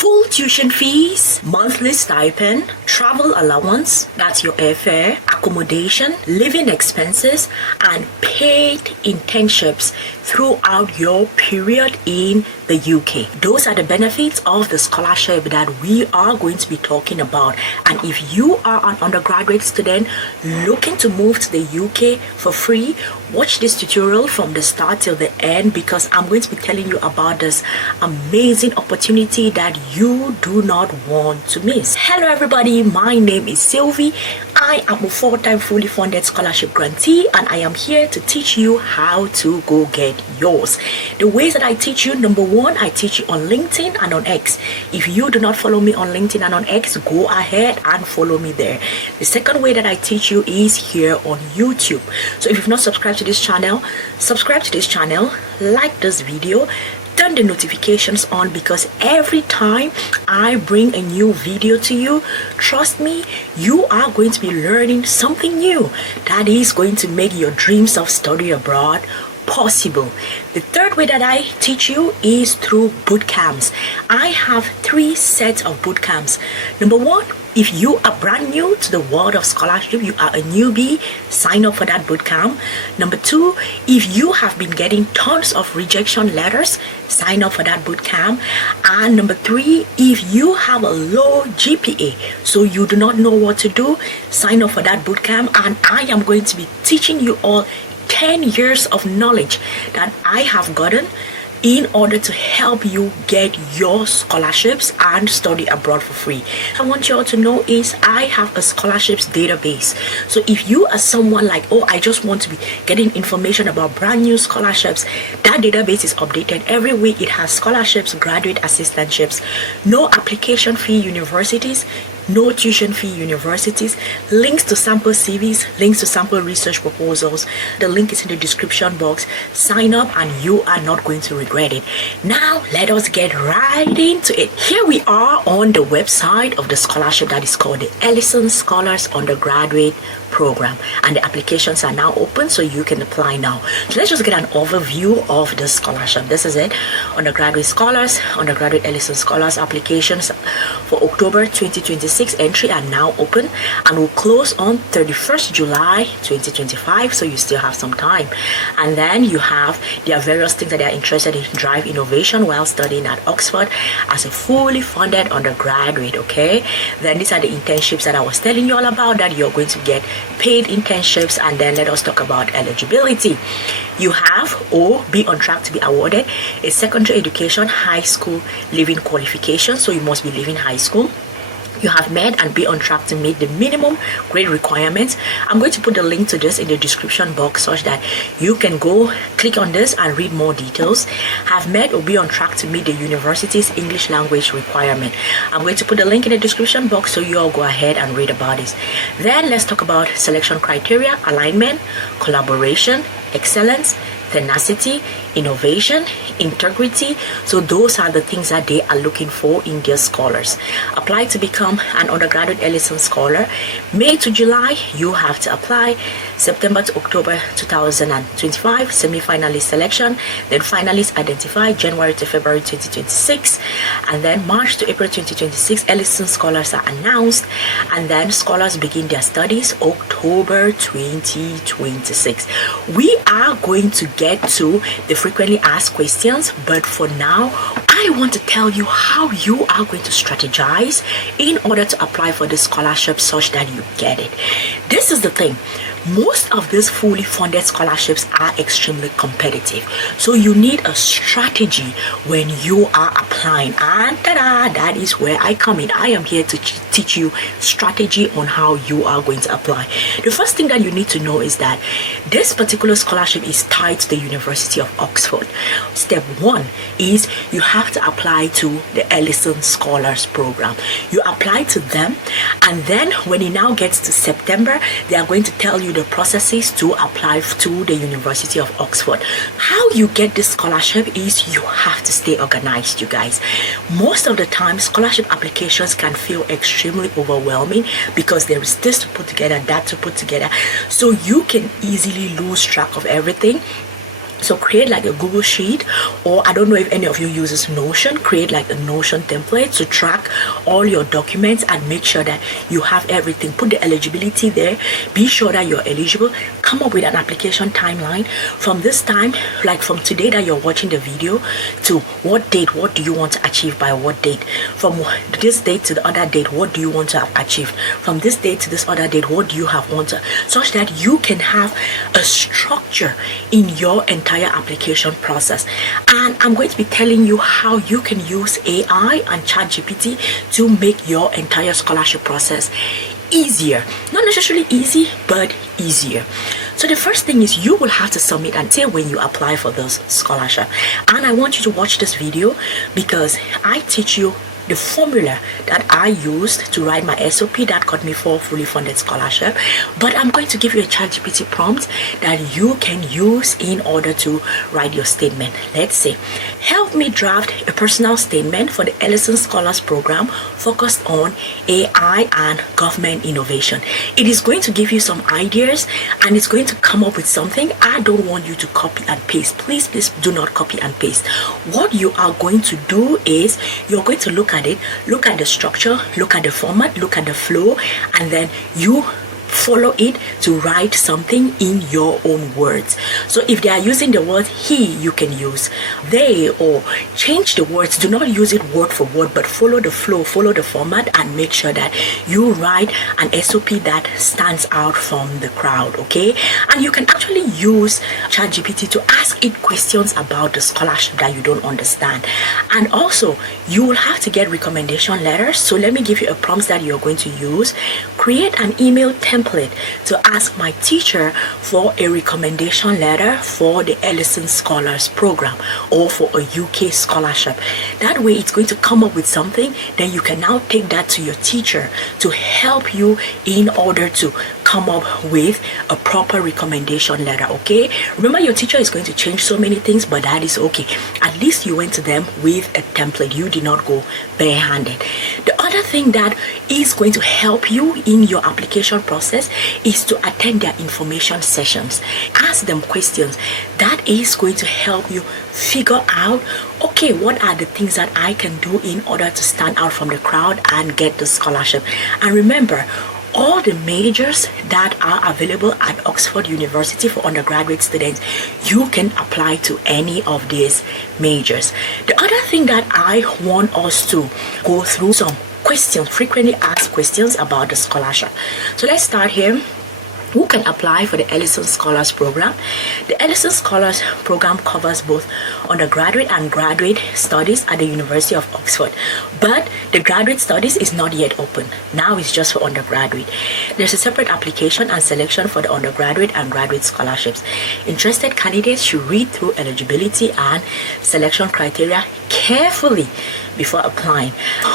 full tuition fees, monthly stipend, travel allowance, that's your airfare, accommodation, living expenses, and paid internships throughout your period in the UK. Those are the benefits of the scholarship that we are going to be talking about. And if you are an undergraduate student looking to move to the UK for free, watch this tutorial from the start till the end, because I'm going to be telling you about this amazing opportunity that you do not want to miss. Hello everybody, my name is Sylvie. I am a full-time fully funded scholarship grantee, and I am here to teach you how to go get yours. The ways that I teach you: number one, I teach you on LinkedIn and on X. If you do not follow me on LinkedIn and on X, go ahead and follow me there. The second way that I teach you is here on YouTube. So if you've not subscribed to this channel, subscribe to this channel, like this video, turn the notifications on, because every time I bring a new video to you, trust me, you are going to be learning something new that is going to make your dreams of study abroad possible. The third way that I teach you is through boot camps. I have 3 sets of boot camps. Number one, if you are brand new to the world of scholarship, you are a newbie, sign up for that boot camp. Number two, if you have been getting tons of rejection letters, sign up for that boot camp. And number three, if you have a low GPA, so you do not know what to do, sign up for that boot camp. And I am going to be teaching you all 10 years of knowledge that I have gotten in order to help you get your scholarships and study abroad for free. I want you all to know is I have a scholarships database. So if you are someone like, oh, I just want to be getting information about brand new scholarships, that database is updated every week. It has scholarships, graduate assistantships, no application fee universities, no tuition fee universities, links to sample CVs, links to sample research proposals. The link is in the description box. Sign up and you are not going to regret it. Now let us get right into it. Here we are on the website of the scholarship that is called the Ellison Scholars Undergraduate Program, and the applications are now open, so you can apply now. So let's just get an overview of the scholarship. This is it. Undergraduate Scholars, Undergraduate Ellison Scholars applications for October 2026 entry are now open and will close on 31st July 2025, so you still have some time. And then you have their various things that they are interested in: drive innovation while studying at Oxford as a fully funded undergraduate. Okay, then these are the internships that I was telling you all about, that you're going to get paid internships. And then let us talk about eligibility. You have or be on track to be awarded a secondary education high school leaving qualification, so you must be leaving high school. You have met and be on track to meet the minimum grade requirements. I'm going to put the link to this in the description box such that you can go click on this and read more details. Have met or be on track to meet the university's English language requirement. I'm going to put the link in the description box, so you all go ahead and read about this. Then let's talk about selection criteria: alignment, collaboration, excellence, tenacity, innovation, integrity. So those are the things that they are looking for in their scholars. Apply to become an undergraduate Ellison Scholar. May to July, you have to apply. September to October 2025, semi-finalist selection. Then finalists identified January to February 2026. And then March to April 2026, Ellison Scholars are announced. And then scholars begin their studies October 2026. We are going to get to the frequently asked questions, but for now I want to tell you how you are going to strategize in order to apply for the scholarship such that you get it. This is the thing: most of these fully funded scholarships are extremely competitive, so you need a strategy when you are applying. And that is where I come in. I am here to teach you strategy on how you are going to apply. The first thing that you need to know is that this particular scholarship is tied to the University of Oxford. Step one is you have to apply to the Ellison Scholars Programme. You apply to them, and then when it now gets to September, they are going to tell you the processes to apply to the University of Oxford. How you get this scholarship is you have to stay organized, you guys. Most of the time, scholarship applications can feel extremely overwhelming because there is this to put together, that to put together, so you can easily lose track of everything. So create like a Google Sheet, or I don't know if any of you uses Notion. Create like a Notion template to track all your documents and make sure that you have everything. Put the eligibility there. Be sure that you're eligible. Come up with an application timeline from this time, like from today that you're watching the video, to what date, what do you want to achieve by what date? From this date to the other date, what do you want to have achieved? From this date to this other date, what do you have want to, such that you can have a structure in your entire application process. And I'm going to be telling you how you can use AI and ChatGPT to make your entire scholarship process easier. Not necessarily easy, but easier. So the first thing is you will have to submit and say when you apply for this scholarship. And I want you to watch this video because I teach you the formula that I used to write my SOP that got me 4 fully funded scholarship. But I'm going to give you a ChatGPT prompt that you can use in order to write your statement. Let's say, help me draft a personal statement for the Ellison Scholars Programme focused on AI and government innovation. It is going to give you some ideas and it's going to come up with something. I don't want you to copy and paste. Please do not copy and paste. What you are going to do is you're going to look at it, look at the structure, look at the format, look at the flow, and then you follow it to write something in your own words. So if they are using the word he, you can use they, or change the words. Do not use it word for word, but follow the flow, follow the format, and make sure that you write an SOP that stands out from the crowd, okay? And you can actually use ChatGPT to ask it questions about the scholarship that you don't understand. And also, you will have to get recommendation letters. So let me give you a prompt that you're going to use. Create an email template to ask my teacher for a recommendation letter for the Ellison Scholars Programme or for a UK scholarship. That way it's going to come up with something, then you can now take that to your teacher to help you in order to come up with a proper recommendation letter, okay? Remember, your teacher is going to change so many things, but that is okay. At least you went to them with a template. You did not go barehanded. The other thing that is going to help you in your application process is to attend their information sessions. Ask them questions. That is going to help you figure out, okay, what are the things that I can do in order to stand out from the crowd and get the scholarship. And remember, all the majors that are available at Oxford University for undergraduate students, you can apply to any of these majors. The other thing that I want us to go through some questions, frequently asked questions about the scholarship. So let's start here. Who can apply for the Ellison Scholars Programme? The Ellison Scholars Programme covers both undergraduate and graduate studies at the University of Oxford. But the graduate studies is not yet open. Now it's just for undergraduate. There's a separate application and selection for the undergraduate and graduate scholarships. Interested candidates should read through eligibility and selection criteria carefully before applying.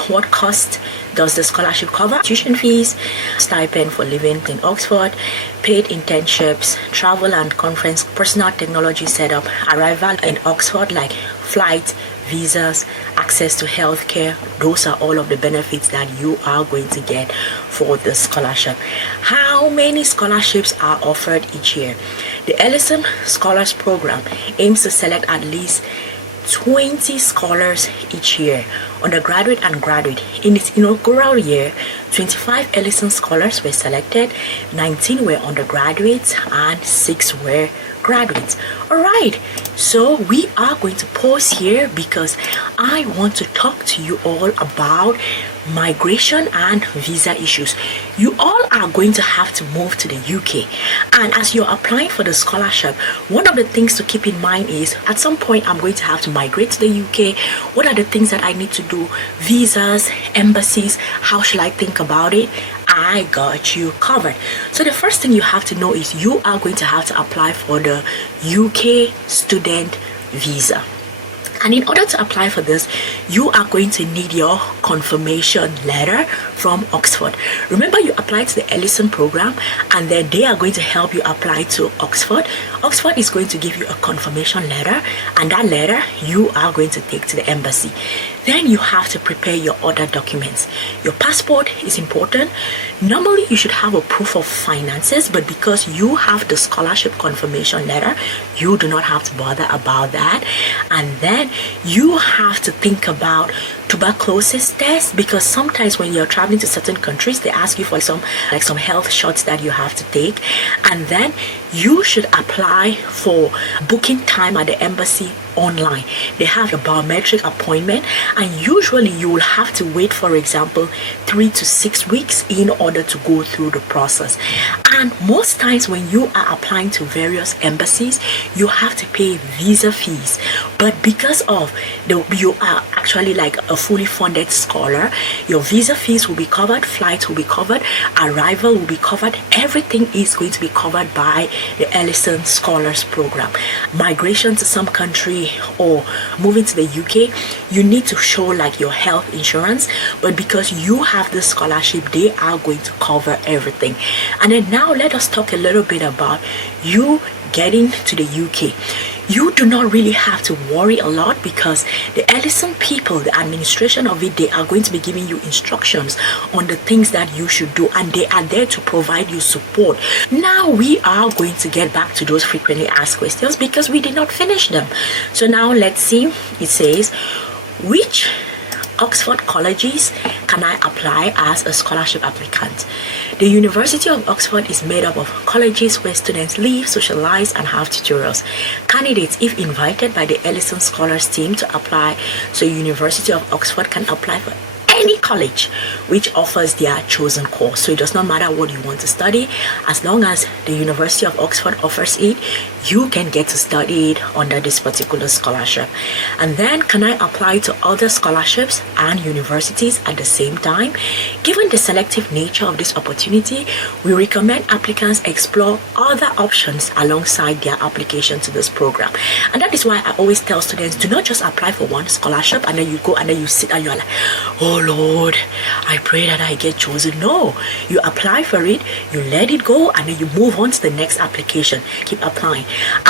What cost does the scholarship cover? Tuition fees, stipend for living in Oxford, paid internships, travel and conference, personal technology setup, arrival in Oxford like flight, visas, access to healthcare. Those are all of the benefits that you are going to get for the scholarship. How many scholarships are offered each year? The Ellison Scholars Programme aims to select at least 20 scholars each year, undergraduate and graduate. In its inaugural year, 25 Ellison scholars were selected, 19 were undergraduates, and 6 were graduates. Alright, so we are going to pause here because I want to talk to you all about migration and visa issues. You all are going to have to move to the UK, and as you're applying for the scholarship, one of the things to keep in mind is at some point I'm going to have to migrate to the UK. What are the things that I need to do? Visas, embassies, how should I think about it? I got you covered. So the first thing you have to know is you are going to have to apply for the UK student visa. And in order to apply for this, you are going to need your confirmation letter from Oxford. Remember, you applied to the Ellison program, and then they are going to help you apply to Oxford. Oxford is going to give you a confirmation letter, and that letter you are going to take to the embassy. Then you have to prepare your other documents. Your passport is important. Normally you should have a proof of finances, but because you have the scholarship confirmation letter, you do not have to bother about that. And then you have to think about tuberculosis test, because sometimes when you're traveling to certain countries, they ask you for some health shots that you have to take. And then you should apply for booking time at the embassy online. They have a biometric appointment, and usually you will have to wait, for example, 3 to 6 weeks in order to go through the process. And most times when you are applying to various embassies, you have to pay visa fees. But because of you are actually like a fully funded scholar, your visa fees will be covered, flights will be covered, arrival will be covered. Everything is going to be covered by the Ellison Scholars Programme. Migration to some country or moving to the UK, you need to show like your health insurance, but because you have the scholarship, they are going to cover everything. And then now let us talk a little bit about you getting to the UK. You do not really have to worry a lot, because the Ellison people, the administration of it, they are going to be giving you instructions on the things that you should do, and they are there to provide you support. Now we are going to get back to those frequently asked questions because we did not finish them. So now let's see. It says, which Oxford colleges can I apply as a scholarship applicant? The University of Oxford is made up of colleges where students live, socialize, and have tutorials. Candidates, if invited by the Ellison Scholars team to apply to University of Oxford, can apply for any college which offers their chosen course. So it does not matter what you want to study, as long as the University of Oxford offers it, you can get to study it under this particular scholarship. And then, can I apply to other scholarships and universities at the same time? Given the selective nature of this opportunity, we recommend applicants explore other options alongside their application to this program. And that is why I always tell students, do not just apply for one scholarship and then you go and then you sit and you're like, oh Lord, I pray that I get chosen. No, you apply for it, you let it go, and then you move on to the next application. Keep applying.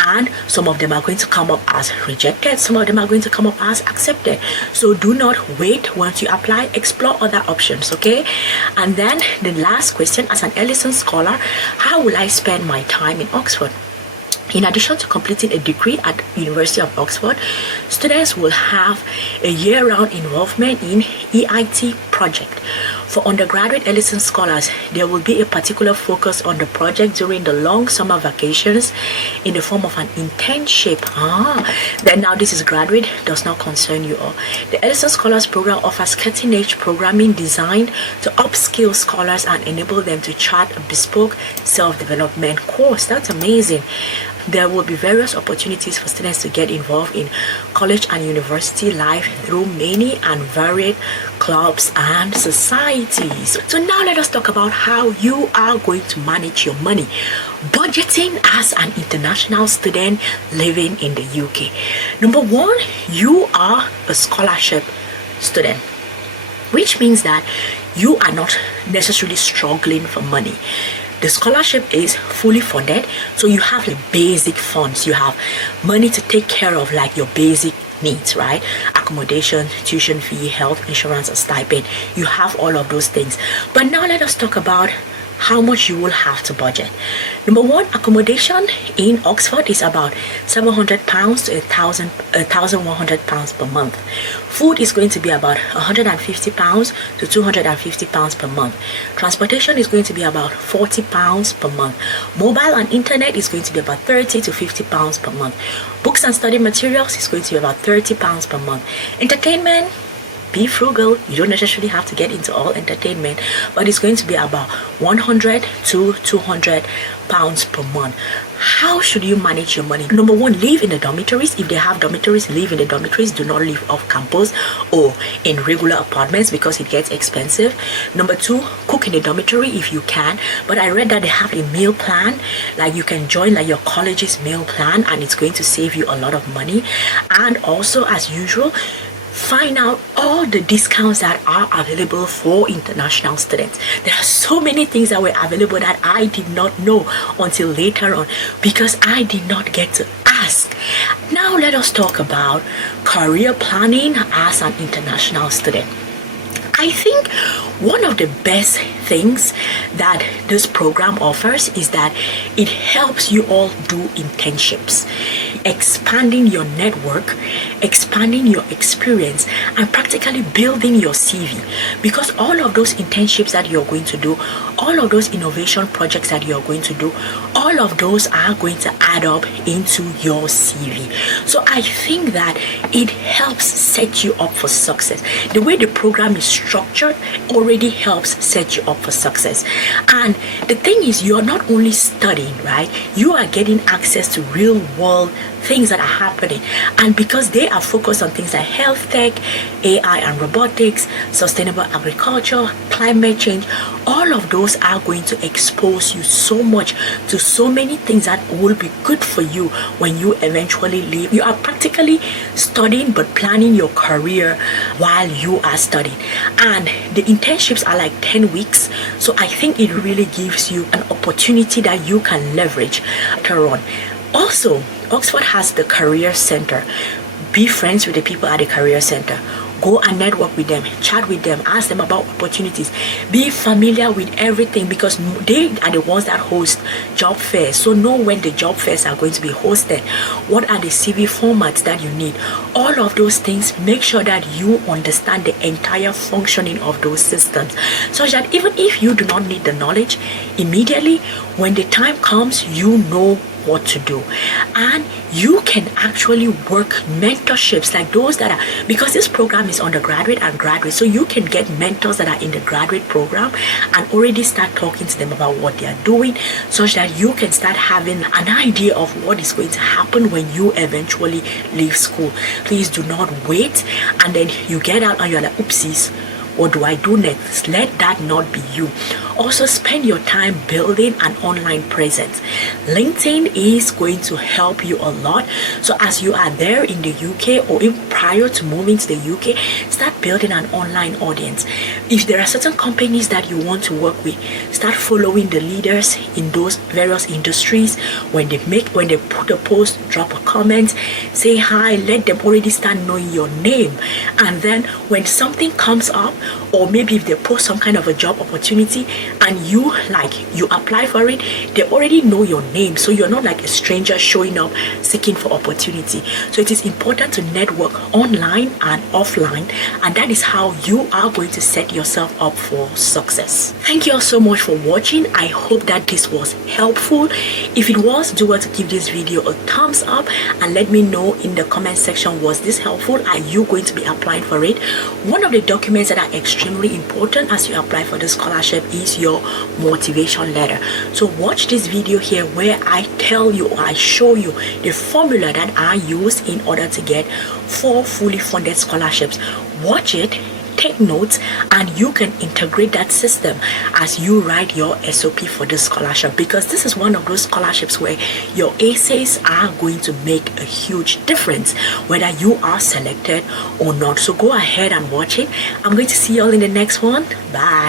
And some of them are going to come up as rejected, some of them are going to come up as accepted. So do not wait. Once you apply, explore other options, okay? And then the last question, as an Ellison scholar, how will I spend my time in Oxford? In addition to completing a degree at University of Oxford, students will have a year-round involvement in EIT project. For undergraduate Ellison scholars, there will be a particular focus on the project during the long summer vacations in the form of an internship. Then now this is graduate, does not concern you all. The Ellison Scholars Program offers cutting-edge programming designed to upskill scholars and enable them to chart a bespoke self-development course. That's amazing. There will be various opportunities for students to get involved in college and university life through many and varied clubs and societies. So now let us talk about how you are going to manage your money. Budgeting as an international student living in the UK. Number one, you are a scholarship student, which means that you are not necessarily struggling for money. The scholarship is fully funded, so you have the basic funds. You have money to take care of like your basic needs, right? Accommodation, tuition fee, health insurance, a stipend. You have all of those things. But now let us talk about how much you will have to budget. Number one, accommodation in Oxford is about £700 to £1,100 per month. Food is going to be about £150 to £250 per month. Transportation is going to be about £40 per month. Mobile and internet is going to be about £30 to £50 per month. Books and study materials is going to be about £30 per month. Entertainment, be frugal. You don't necessarily have to get into all entertainment, but it's going to be about £100 to £200 per month. How should you manage your money? Number one, live in the dormitories. If they have dormitories, live in the dormitories. Do not live off campus or in regular apartments because it gets expensive. Number two, cook in the dormitory if you can. But I read that they have a meal plan, like you can join like your college's meal plan, and it's going to save you a lot of money. And also, as usual, find out all the discounts that are available for international students. There are so many things that were available that I did not know until later on, because I did not get to ask. Now let us talk about career planning as an international student. I think one of the best things that this program offers is that it helps you all do internships, expanding your network, expanding your experience, and practically building your CV. Because all of those internships that you're going to do, all of those innovation projects that you're going to do, all of those are going to add up into your CV. So I think that it helps set you up for success. The way the program is structured already helps set you up for success. And the thing is, you're not only studying, right? You are getting access to real world things that are happening, and because they are focused on things like health tech, AI and robotics, sustainable agriculture, climate change, all of those are going to expose you so much to so many things that will be good for you when you eventually leave. You are practically studying but planning your career while you are studying, and the internships are like 10 weeks. So I think it really gives you an opportunity that you can leverage later on. Also, Oxford has the Career Center. Be friends with the people at the Career Center. Go and network with them, chat with them, ask them about opportunities. Be familiar with everything, because they are the ones that host job fairs. So know when the job fairs are going to be hosted. What are the CV formats that you need? All of those things, make sure that you understand the entire functioning of those systems, such that even if you do not need the knowledge immediately, when the time comes, you know what to do. And you can actually work mentorships like those that are, because this program is undergraduate and graduate, so you can get mentors that are in the graduate program and already start talking to them about what they are doing, such that you can start having an idea of what is going to happen when you eventually leave school. Please do not wait and then you get out and you're like, oopsies, what do I do next? Let that not be you. Also, spend your time building an online presence. LinkedIn is going to help you a lot. So as you are there in the UK, or even prior to moving to the UK, start building an online audience. If there are certain companies that you want to work with, start following the leaders in those various industries. When they put a post, drop a comment, say hi, let them already start knowing your name. And then when something comes up, or maybe if they post some kind of a job opportunity and you apply for it, they already know your name, so you're not like a stranger showing up seeking for opportunity. So it is important to network online and offline, and that is how you are going to set yourself up for success. Thank you all so much for watching. I hope that this was helpful. If it was, do well to give this video a thumbs up and let me know in the comment section, was this helpful? Are you going to be applying for it? One of the documents that are extremely important as you apply for the scholarship is your motivation letter. So watch this video here where I tell you, or I show you the formula that I use in order to get 4 fully funded scholarships. Watch it, take notes, and you can integrate that system as you write your SOP for this scholarship, because this is one of those scholarships where your essays are going to make a huge difference whether you are selected or not. So go ahead and watch it. I'm going to see you all in the next one. Bye.